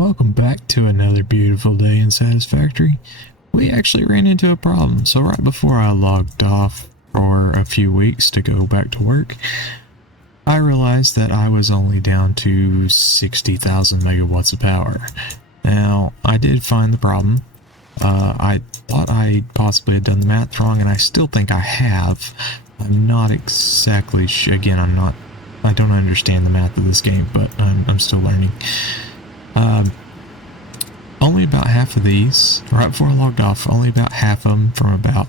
Welcome back to another beautiful day in Satisfactory. We actually ran into a problem, so right before I logged off for a few weeks to go back to work, I realized that I was only down to 60,000 megawatts of power. Now, I did find the problem. I thought I possibly had done the math wrong, and I still think I have. I'm not exactly sure. Again, I don't understand the math of this game, but I'm still learning. Only about half of these, right before I logged off, only about half of them from about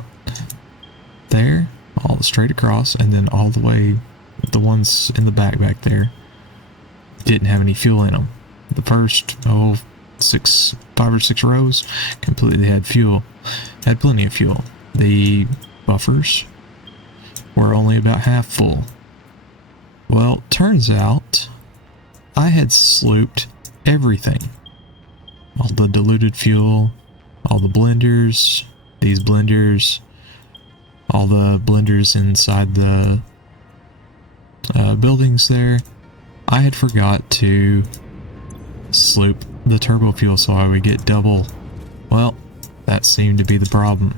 there, all straight across, and then all the way, the ones in the back there, didn't have any fuel in them. The first, 5 or 6 rows completely had fuel, had plenty of fuel. The buffers were only about half full. Well, turns out I had slooped everything. All the diluted fuel, all the blenders, these blenders, all the blenders inside the buildings there. I had forgot to sloop the turbo fuel so I would get double. Well, that seemed to be the problem,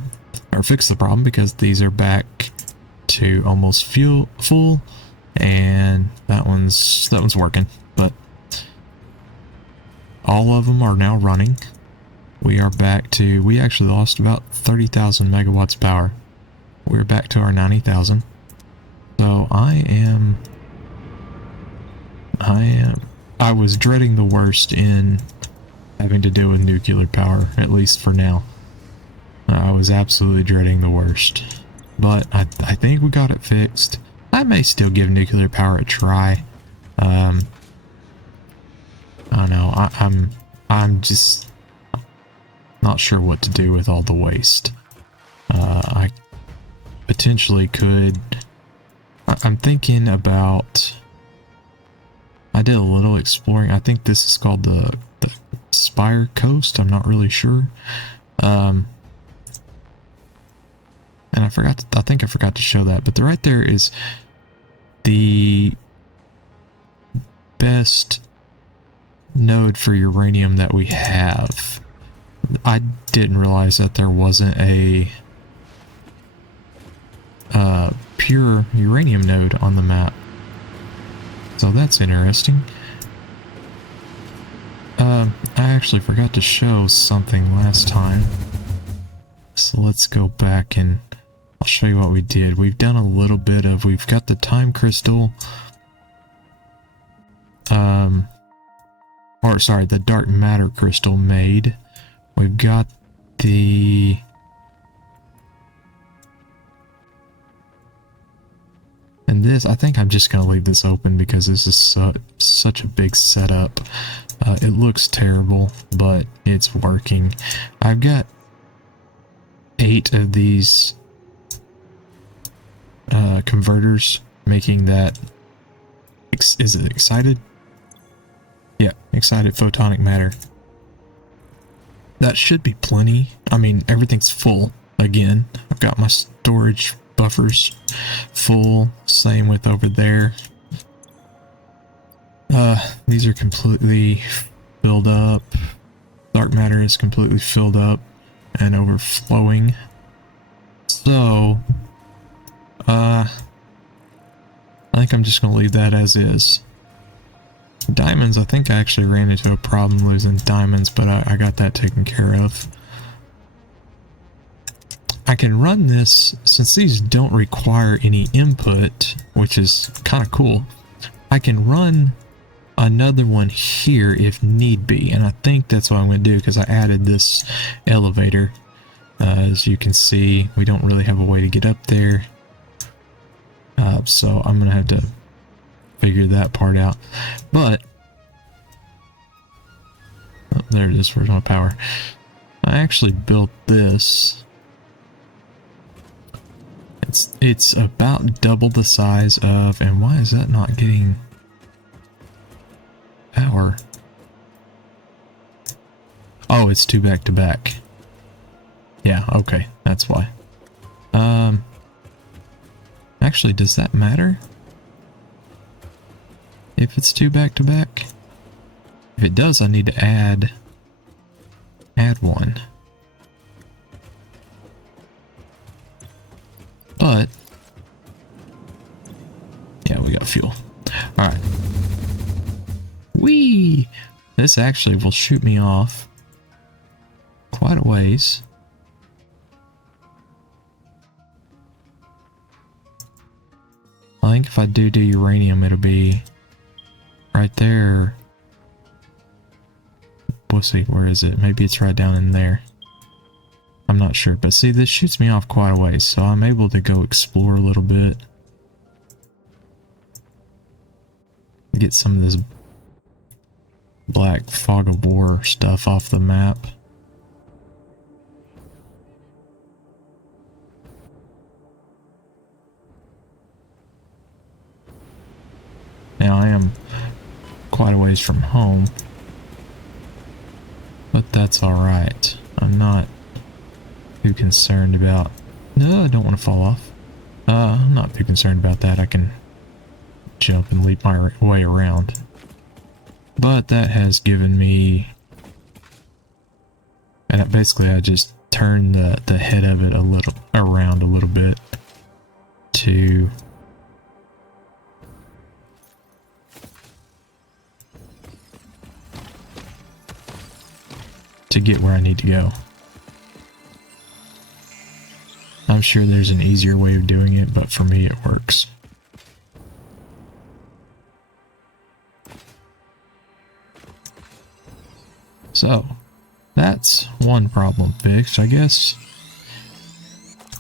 or fix the problem, because these are back to almost full, and that one's working, but all of them are now running. We are back to, we actually lost about 30,000 megawatts of power. We're back to our 90,000. So I was dreading the worst in having to deal with nuclear power, at least for now. I was absolutely dreading the worst. But I think we got it fixed. I may still give nuclear power a try. I don't know, I'm just not sure what to do with all the waste. I potentially could, I'm thinking about, I did a little exploring. I think this is called the Spire Coast, I'm not really sure. And I think I forgot to show that, but right there is the best node for uranium that we have. I didn't realize that there wasn't a pure uranium node on the map, so that's interesting. I actually forgot to show something last time, so let's go back and I'll show you what we did. We've done a little bit of, we've got the time crystal, or sorry, the dark matter crystal made. We've got the and this, I think I'm just going to leave this open because this is such a big setup. It looks terrible, but it's working. I've got 8 of these converters making that, is it excited? Yeah, excited photonic matter. That should be plenty. I mean, everything's full. Again, I've got my storage buffers full. Same with over there. These are completely filled up. Dark matter is completely filled up and overflowing. So, I think I'm just going to leave that as is. Diamonds, I think I actually ran into a problem losing diamonds, but I got that taken care of. I can run this, since these don't require any input, which is kind of cool. I can run another one here if need be, and I think that's what I'm going to do because I added this elevator. As you can see, we don't really have a way to get up there, so I'm going to have to figure that part out. But oh, there it is for my power. I actually built this. It's about double the size of, and why is that not getting power? Oh, it's 2 back to back. Yeah, okay, that's why. Actually, does that matter? If it's 2 back to back? If it does, I need to add one. But yeah, we got fuel. All right. Whee! This actually will shoot me off quite a ways. I think if I do uranium, it'll be right there. We'll see, where is it? Maybe it's right down in there. I'm not sure, but see, this shoots me off quite a ways, so I'm able to go explore a little bit. Get some of this black fog of war stuff off the map. Now I am quite a ways from home, but that's alright. I'm not too concerned about... No, I don't want to fall off. I'm not too concerned about that. I can jump and leap my way around. But that has given me... And basically I just turned the head of it around a little bit to... get where I need to go. I'm sure there's an easier way of doing it, but for me it works. So, that's one problem fixed. I guess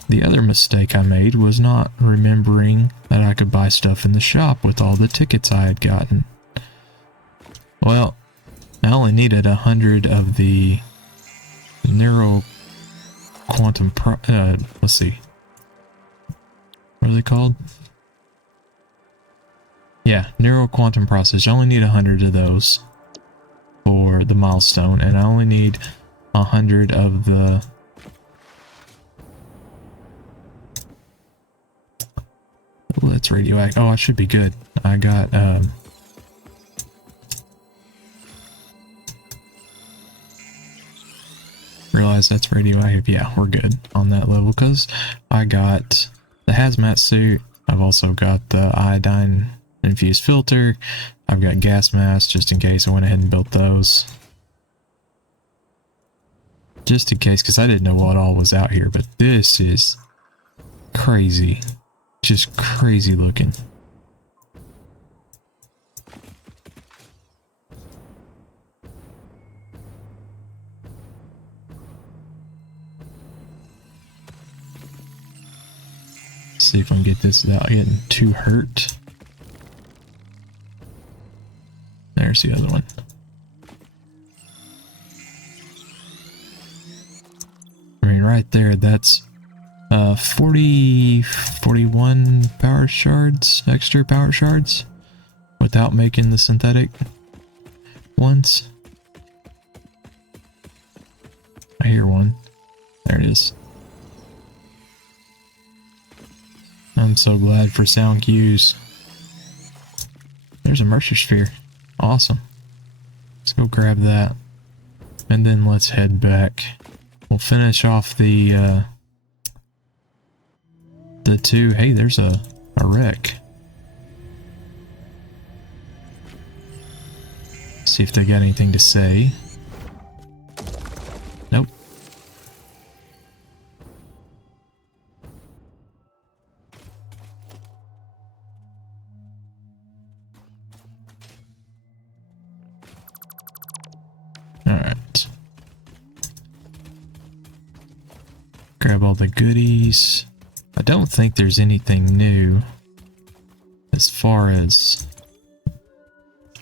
the other mistake I made was not remembering that I could buy stuff in the shop with all the tickets I had gotten. Well, I only needed 100 of the neural quantum let's see. What are they called? Yeah, neural quantum processors. I only need 100 of those for the milestone, and I only need 100 of the... Well, that's radioactive. Oh, I should be good. I got, realize that's radioactive. Yeah, we're good on that level because I got the hazmat suit. I've also got the iodine infused filter. I've got gas masks just in case. I went ahead and built those. Just in case, because I didn't know what all was out here, but this is crazy. Just crazy looking. See if I can get this without getting too hurt. There's the other one. I mean, right there, that's 41 power shards, extra power shards, without making the synthetic ones. I hear one. There it is. I'm so glad for sound cues. There's a Mercer sphere. Awesome. Let's go grab that. And then let's head back. We'll finish off the two. Hey, there's a wreck. See if they got anything to say. Nope. Alright. Grab all the goodies. I don't think there's anything new as far as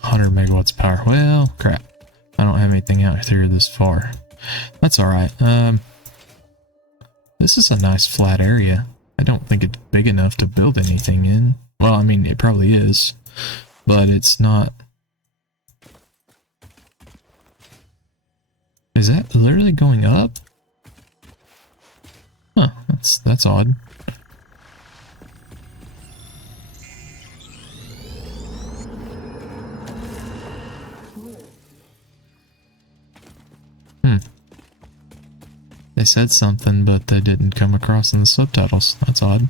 100 megawatts of power. Well, crap. I don't have anything out here this far. That's alright. This is a nice flat area. I don't think it's big enough to build anything in. Well, I mean, it probably is, but it's not. Is that literally going up? Huh, that's odd. They said something, but they didn't come across in the subtitles. That's odd.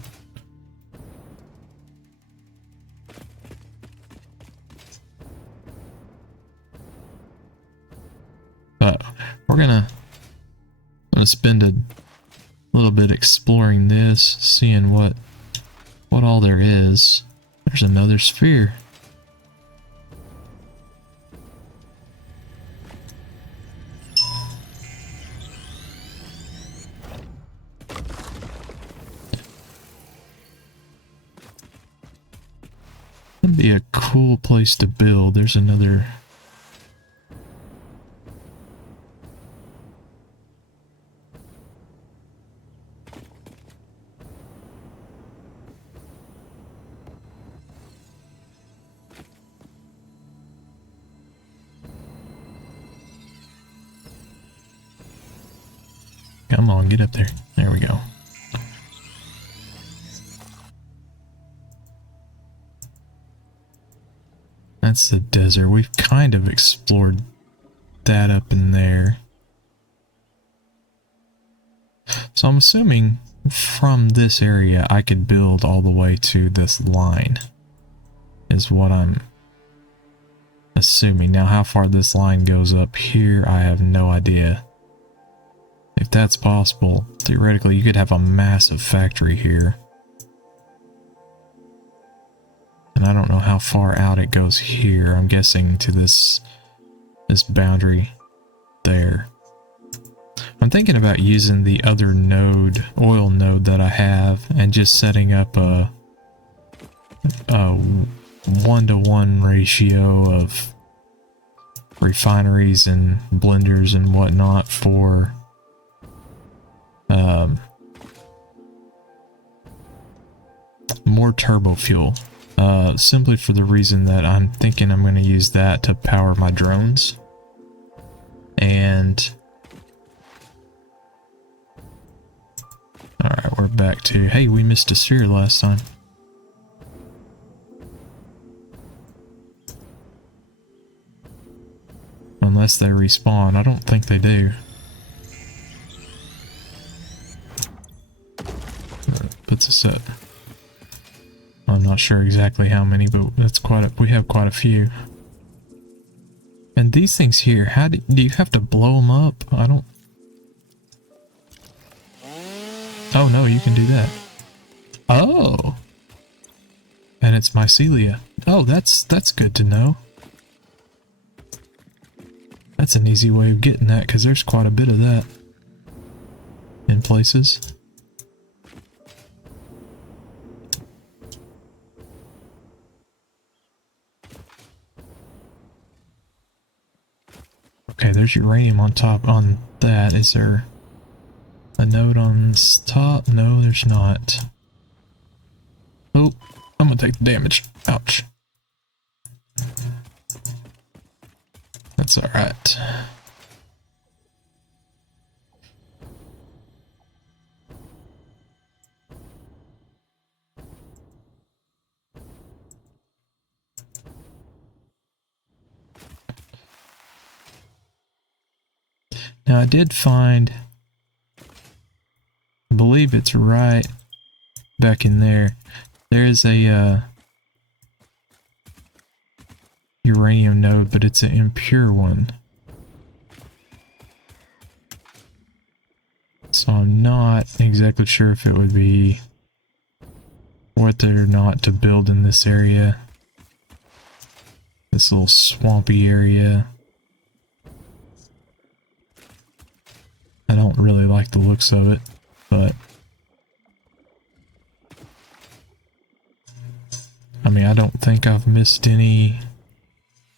But we're gonna spend a little bit exploring this, seeing what all there is. There's another sphere. That'd be a cool place to build. There's another. Come on, get up there. There we go. That's the desert. We've kind of explored that up in there. So I'm assuming from this area I could build all the way to this line, is what I'm assuming. Now how far this line goes up here, I have no idea. If that's possible, theoretically you could have a massive factory here. And I don't know how far out it goes here. I'm guessing to this boundary there. I'm thinking about using the other node, oil node that I have, and just setting up a 1-to-1 ratio of refineries and blenders and whatnot for more turbo fuel. Simply for the reason that I'm thinking I'm going to use that to power my drones. And alright, we're back to, hey, we missed a sphere last time. Unless they respawn. I don't think they do. Puts us at, I'm not sure exactly how many, but that's we have quite a few. And these things here, how do you have to blow them up? I don't. Oh no, you can do that. Oh, and it's mycelia. Oh, that's good to know. That's an easy way of getting that, because there's quite a bit of that in places. Okay, there's uranium on top on that. Is there a node on this top? No, there's not. Oh, I'm gonna take the damage. Ouch. That's alright. Now I did find, I believe it's right back in there, there's a uranium node, but it's an impure one. So I'm not exactly sure if it would be worth it or not to build in this area. This little swampy area. I don't really like the looks of it, but I mean, I don't think I've missed any.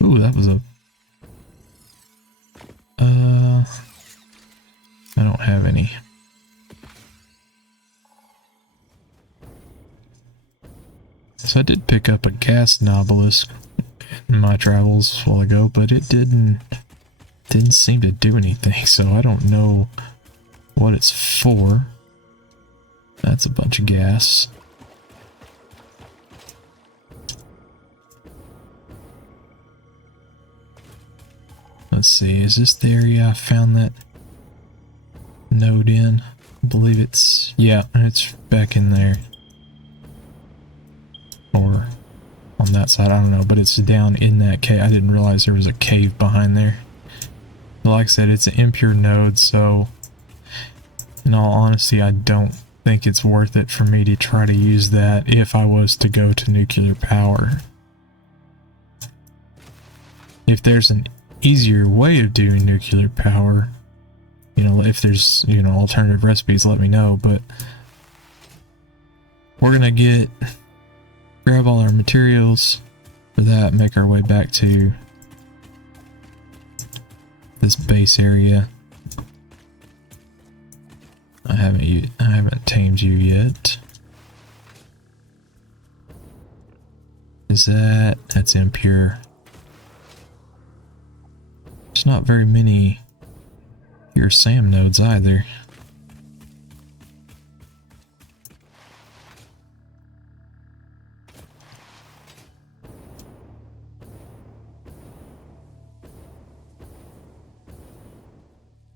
Ooh, that was a I don't have any. So I did pick up a gas obelisk in my travels a while ago, but it didn't seem to do anything, so I don't know what it's for. That's a bunch of gas. Let's see, is this the area I found that node in. I believe it's, yeah, it's back in there. Or on that side, I don't know, but it's down in that cave. I didn't realize there was a cave behind there. But like I said, it's an impure node, so in all honesty, I don't think it's worth it for me to try to use that if I was to go to nuclear power. If there's an easier way of doing nuclear power, you know, if there's, you know, alternative recipes, let me know, but we're gonna grab all our materials for that, make our way back to this base area. I haven't tamed you yet. That's impure. There's not very many pure SAM nodes either.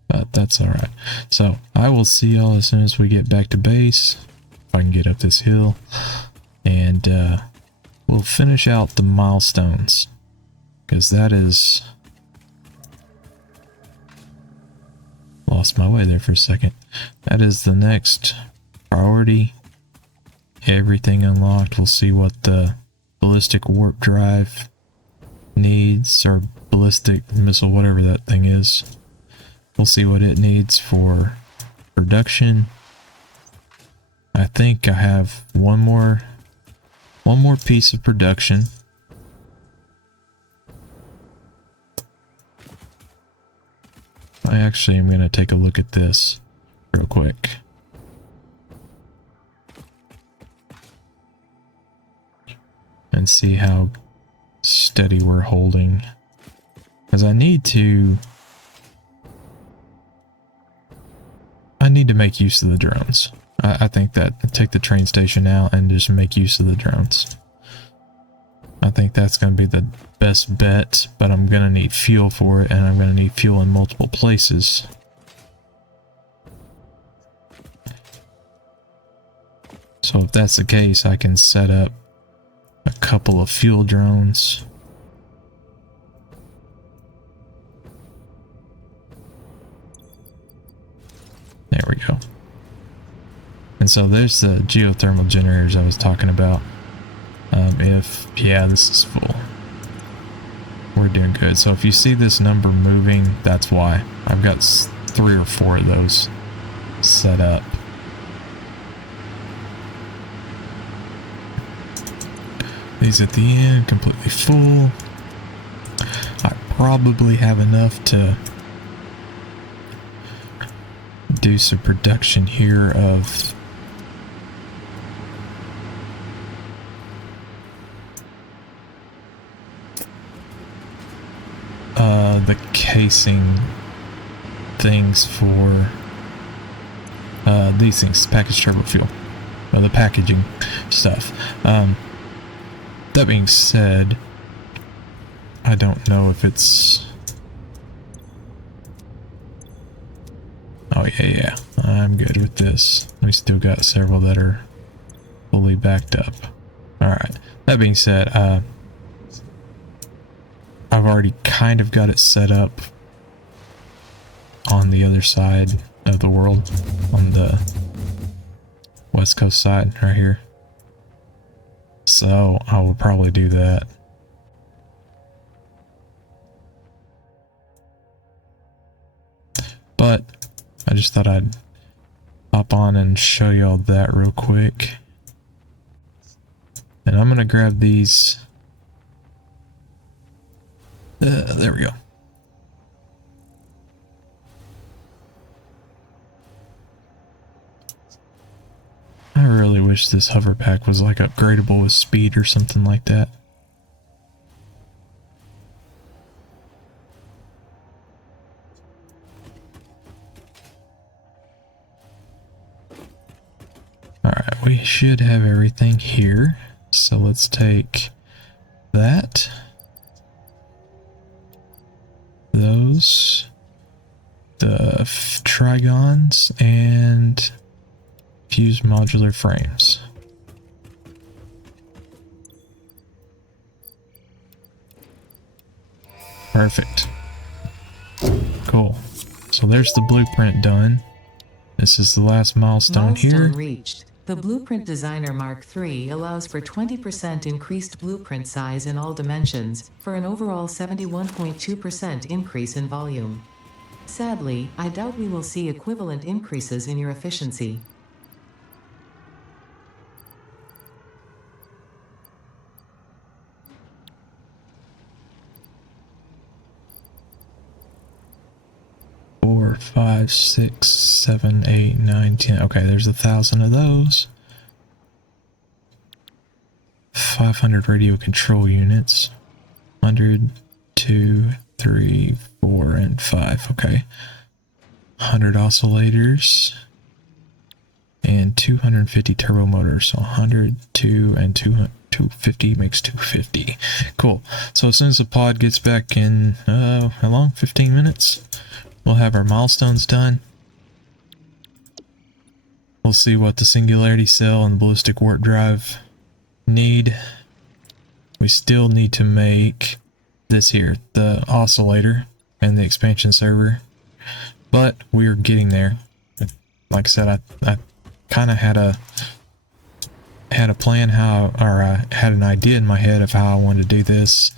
But that's alright. So I will see y'all as soon as we get back to base. If I can get up this hill. And we'll finish out the milestones. Because that is... Lost my way there for a second. That is the next priority. Everything unlocked. We'll see what the ballistic warp drive needs, or ballistic missile, whatever that thing is. We'll see what it needs for production. I think I have one more piece of production. I actually am going to take a look at this real quick. And see how steady we're holding. Because I need to make use of the drones. I think that take the train station out and just make use of the drones. I think that's going to be the best bet, but I'm going to need fuel for it, and I'm going to need fuel in multiple places. So if that's the case, I can set up a couple of fuel drones. There we go. And so there's the geothermal generators I was talking about. Yeah, this is full. We're doing good. So if you see this number moving, that's why. I've got 3 or 4 of those set up. These at the end, completely full. I probably have enough to do some production here of the casing things for these things, package turbo fuel, the packaging stuff. That being said, I don't know if it's... Oh yeah, I'm good with this. We still got several that are fully backed up. Alright, that being said, I've already kind of got it set up on the other side of the world, on the west coast side right here. So I will probably do that. But I just thought I'd hop on and show y'all that real quick. And I'm gonna grab these. There we go. I really wish this hover pack was like upgradable with speed or something like that. Alright, we should have everything here. So let's take that. Those. The trigons and fuse modular frames. Perfect. Cool. So there's the blueprint done. This is the last milestone here. Reached. The Blueprint Designer Mark III allows for 20% increased blueprint size in all dimensions, for an overall 71.2% increase in volume. Sadly, I doubt we will see equivalent increases in your efficiency. Four, 5, 6, 7, 8, 9, 10. Okay, there's 1,000 of those. 500 radio control units. 100, 2, 3, 4, and 5. Okay. 100 oscillators. And 250 turbo motors. So 100, 2, and 250 makes 250. Cool. So as soon as the pod gets back in, how long? 15 minutes? We'll have our milestones done. We'll see what the singularity cell and ballistic warp drive need. We still need to make this here, the oscillator and the expansion server, but we're getting there. Like I said, I kind of had a plan or I had an idea in my head of how I wanted to do this.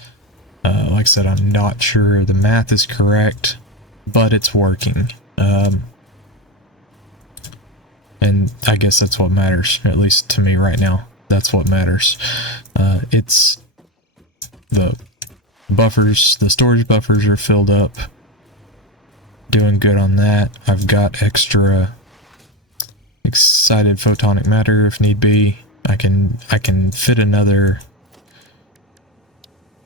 Like I said, I'm not sure the math is correct, but it's working. And I guess that's what matters, at least to me right now. That's what matters. It's the buffers, the storage buffers are filled up. Doing good on that. I've got extra excited photonic matter if need be. I can fit another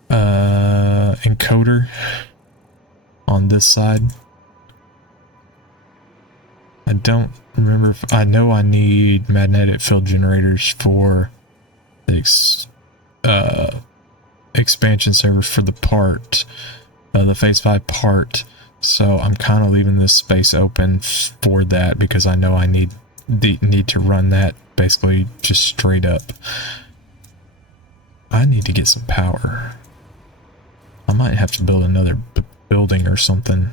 encoder on this side. I don't remember if I know I need magnetic field generators for the expansion server for the part, the phase 5 part. So I'm kind of leaving this space open for that because I know I need to run that basically just straight up. I need to get some power. I might have to build another building or something.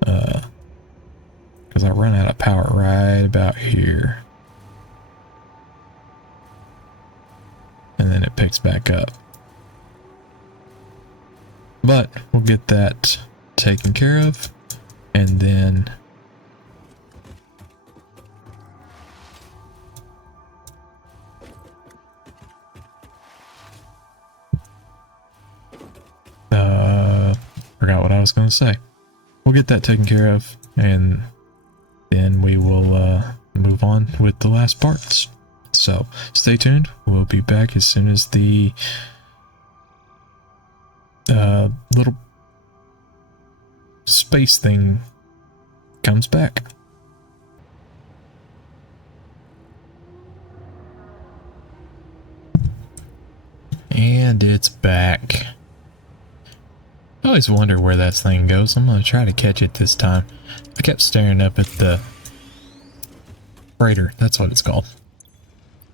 Because I run out of power right about here. And then it picks back up. But we'll get that taken care of. And then forgot what I was going to say. We'll get that taken care of, and then we will move on with the last parts. So stay tuned. We'll be back as soon as the little space thing comes back. And it's back. I always wonder where that thing goes. I'm going to try to catch it this time. I kept staring up at the freighter. That's what it's called.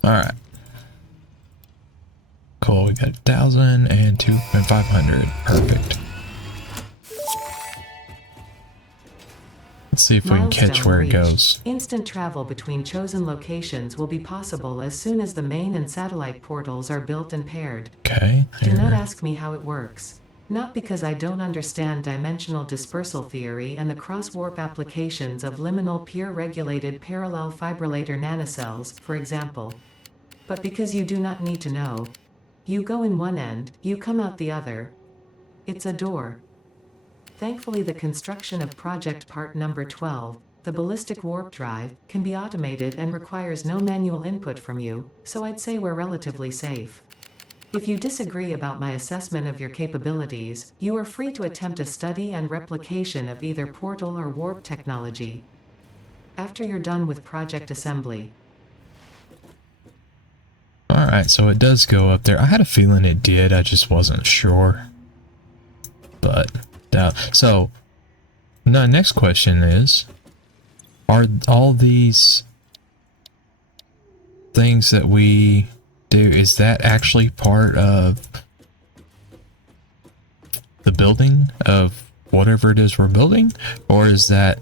Alright. Cool. We got 1,000 and 2,500. Perfect. Let's see if we can catch where it goes. Instant travel between chosen locations will be possible as soon as the main and satellite portals are built and paired. Okay. Do not ask me how it works. Not because I don't understand dimensional dispersal theory and the cross-warp applications of liminal peer-regulated parallel fibrillator nanocells, for example. But because you do not need to know. You go in one end, you come out the other. It's a door. Thankfully, the construction of project part number 12, the ballistic warp drive, can be automated and requires no manual input from you, so I'd say we're relatively safe. If you disagree about my assessment of your capabilities, you are free to attempt a study and replication of either portal or warp technology. After you're done with project assembly. Alright, so it does go up there. I had a feeling it did, I just wasn't sure. But, so, Now, next question is, are all these things that we do, is that actually part of the building of whatever it is we're building? Or is that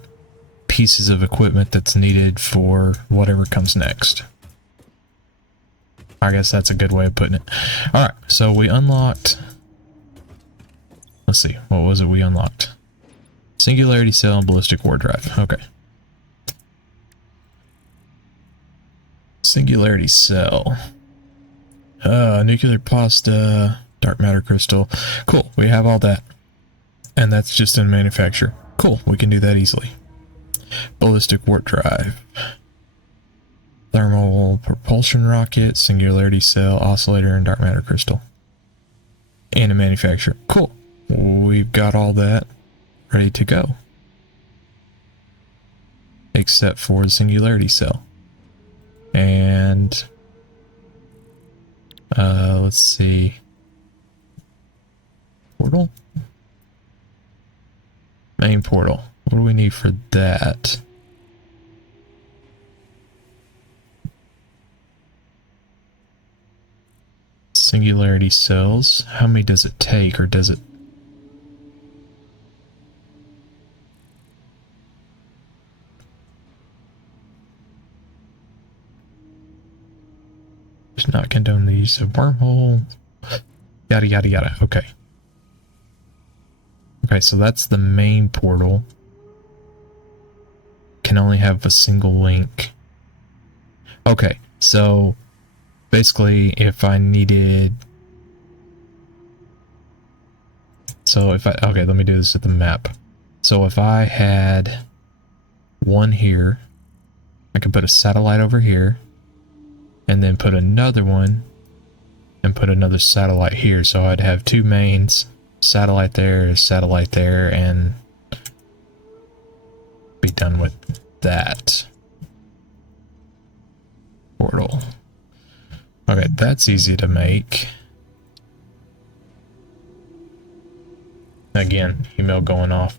pieces of equipment that's needed for whatever comes next? I guess that's a good way of putting it. Alright, so we unlocked... Let's see, what was it we unlocked? Singularity cell and ballistic ward drive. Okay. Singularity cell. Nuclear pasta, dark matter crystal. Cool, we have all that. And that's just in manufacture. Cool, we can do that easily. Ballistic warp drive. Thermal propulsion rocket, singularity cell, oscillator, and dark matter crystal. And a manufacturer. Cool. We've got all that ready to go. Except for the singularity cell. And let's see. Portal? Main portal. What do we need for that? Singularity cells. How many does it take, or does it? Does not condone the use of wormhole. Yada yada yada. Okay. Okay, so that's the main portal. Can only have a single link. Okay, so basically if I needed... So if I... Okay, let me do this at the map. So if I had one here, I could put a satellite over here, and then put another one, and put another satellite here. So I'd have two mains, satellite there, and be done with that portal. Okay, that's easy to make. Again, email going off.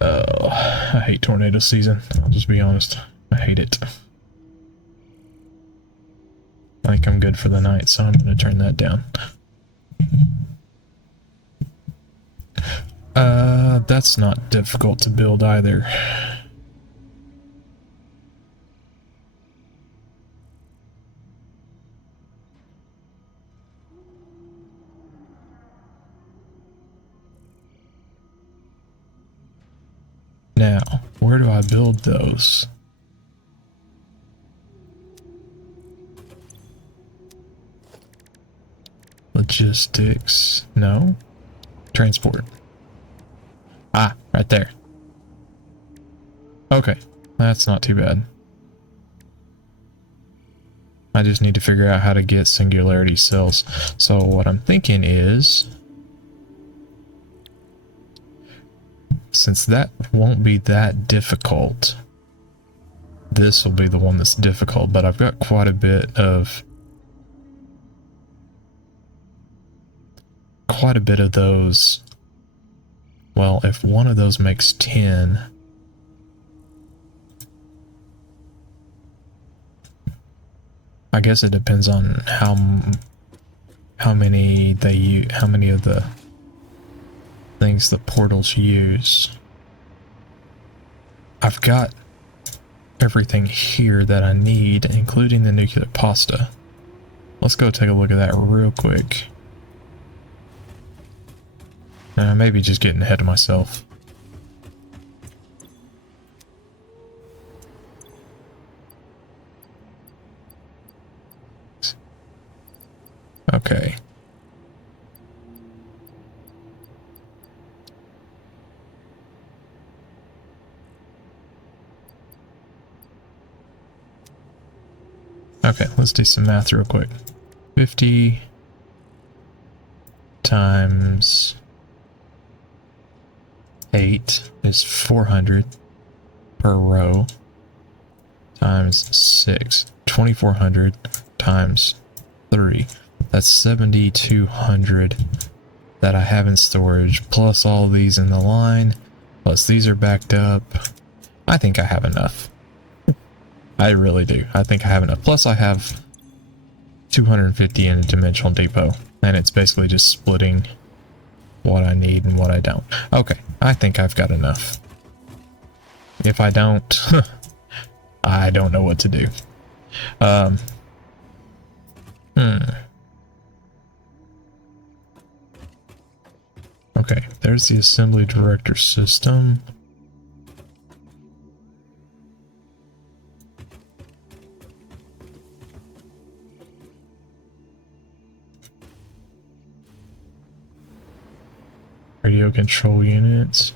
I hate tornado season. I'll just be honest. I hate it. I think I'm good for the night, so I'm going to turn that down. That's not difficult to build either. Now, where do I build those? Logistics, no. Transport. Ah, right there. Okay, that's not too bad. I just need to figure out how to get singularity cells. So what I'm thinking is, since that won't be that difficult, this will be the one that's difficult, but I've got quite a bit of those. Well, if one of those makes 10, I guess it depends on how many of the things the portals use. I've got everything here that I need, including the nuclear pasta. Let's go take a look at that real quick. Maybe just getting ahead of myself. Okay. Okay, let's do some math real quick. 50 times 8 is 400 per row times 6. 2400 times 3. That's 7200 that I have in storage, plus all these in the line. Plus these are backed up. I think I have enough. I really do. I think I have enough. Plus I have 250 in a dimensional depot, and it's basically just splitting what I need and what I don't. Okay, I think I've got enough. If I don't, I don't know what to do. Okay, there's the assembly director system. Radio control units.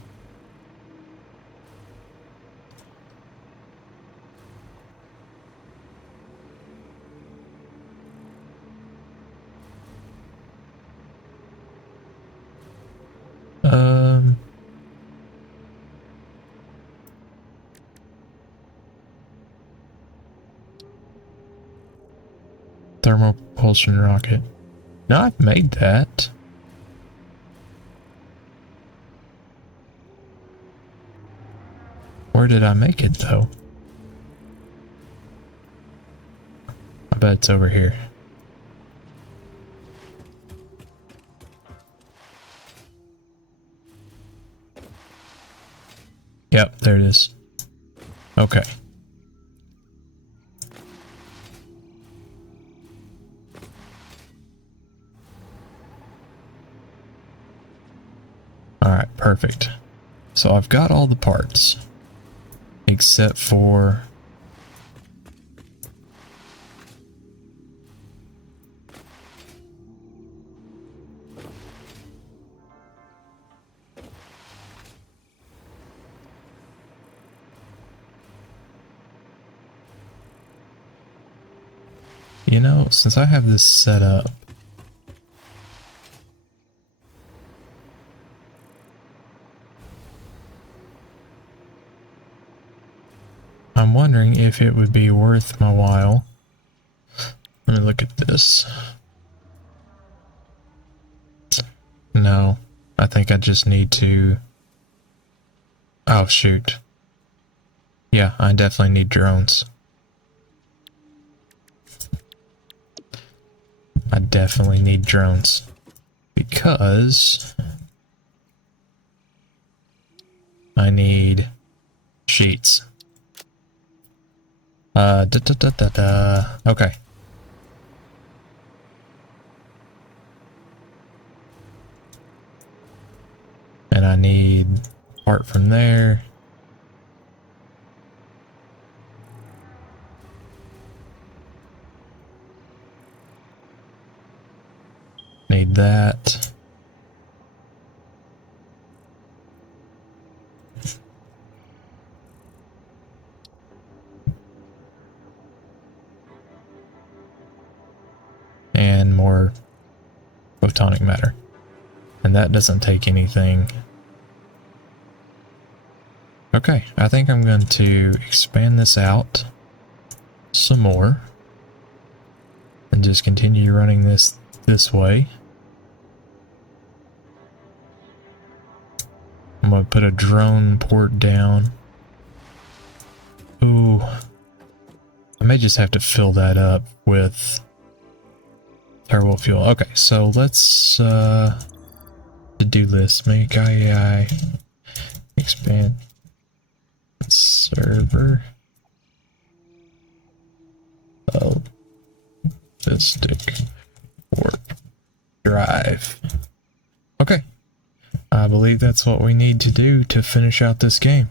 Thermal propulsion rocket. No, I've made that. Where did I make it though? I bet it's over here. Yep, there it is. Okay. Alright, perfect. So I've got all the parts. Except for... You know, since I have this set up, I'm wondering if it would be worth my while. Let me look at this. No, I think I just need to... Oh, shoot. Yeah, I definitely need drones. I definitely need drones. Because... I need sheets. Okay. And I need part from there. Need that. And more photonic matter. And that doesn't take anything. Okay, I think I'm going to expand this out some more. And just continue running this way. I'm going to put a drone port down. Ooh. I may just have to fill that up with turbo fuel. Okay, so let's to-do list. Make IAI expand server. Oh, stick warp drive. Okay, I believe that's what we need to do to finish out this game.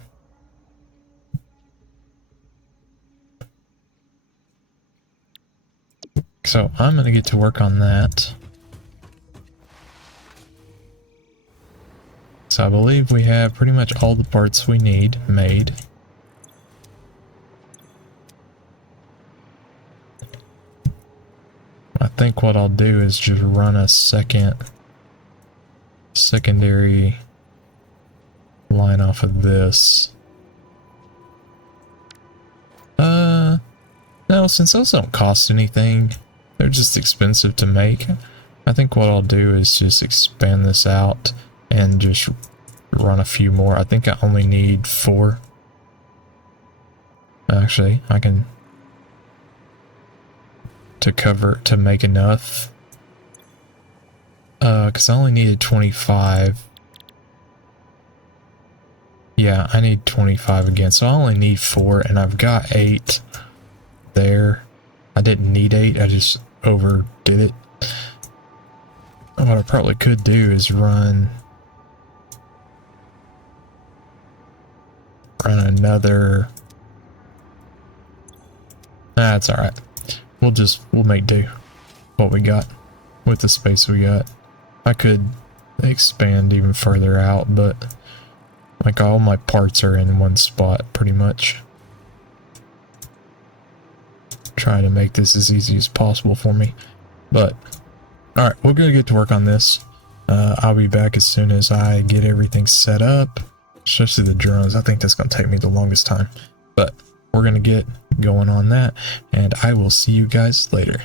So I'm going to get to work on that. So I believe we have pretty much all the parts we need made. I think what I'll do is just run a secondary line off of this. No, since those don't cost anything, they're just expensive to make. I think what I'll do is just expand this out and just run a few more. I think I only need 4. Actually, I can to make enough. Because I only needed 25. Yeah, I need 25 again, so I only need 4, and I've got 8 there. I didn't need 8, I just overdid it. What I probably could do is run another. That's alright. We'll make do what we got with the space we got. I could expand even further out, but like all my parts are in one spot pretty much. Trying to make this as easy as possible for me. But alright, we're gonna get to work on this. I'll be back as soon as I get everything set up, especially the drones. I think that's gonna take me the longest time, but we're gonna get going on that, and I will see you guys later.